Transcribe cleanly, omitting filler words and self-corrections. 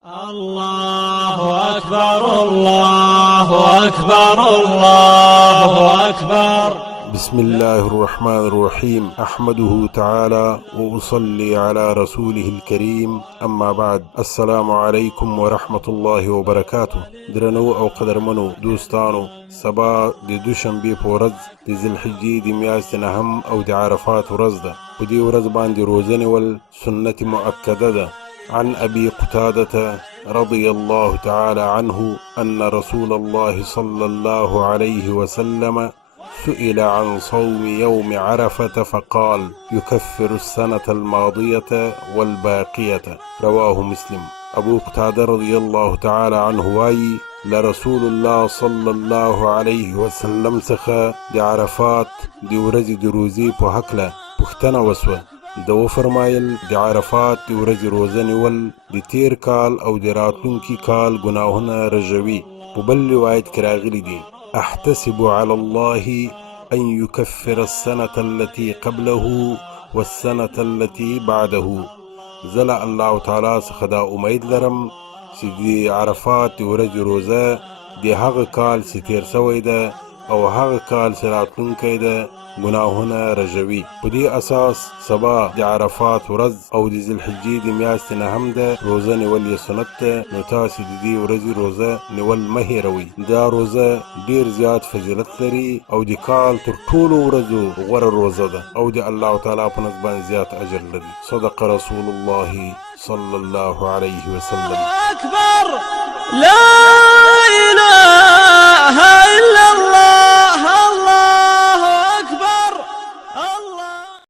الله أكبر الله أكبر الله أكبر. بسم الله الرحمن الرحيم. أحمده تعالى وأصلي على رسوله الكريم. أما بعد، السلام عليكم ورحمة الله وبركاته. درنو او قدرمنو دوستانو، سبا د دوشنبې په ورځ د ذوالحجې د میاشتې نهم او د عرفات ورځ ده. په دې ورځ باندې روژه نیول سنت مؤکده ده. عن أبي قتادة رضي الله تعالى عنه أن رسول الله صلى الله عليه وسلم سئل عن صوم يوم عرفة فقال: يكفر السنة الماضية والباقية. رواه مسلم. أبو قتادة رضي الله تعالى عنه واي لرسول الله صلى الله عليه وسلم څخه د عرفات د ورځې د روزې په هکله پوښتنه وسوه. د وفرمایل د عرفات د ورځې روزه نیول د تیر کال او د راتلونکي کال ګناهونه رژوي. په بل روایت کې راغلي دي: احتسب على الله ان يكفر السنة التي قبله والسنة التي بعده. زل الله تعالی څخه دا امید لرم چې د عرفات د ورځې روزه د هغه کال چې تیر شوی ده او هغه کال چې راتلونکی ده ګناهونه رژوي. په دې اساس سبا د عرفات ورځ او د ذوالحجې د میاشتې نهم ده. روزه نیول یې سنت ده، نو تاسې د دې ورځې روزه نیول مه هېروئ. دا روزه ډېر زیات فضیلت لري او د کال تر ټولو ورځو غوره روزه ده او د الله تعالی په نزد باندې زیات اجر لري. صدق رسول الله صلى الله عليه وسلم. أكبر لا إله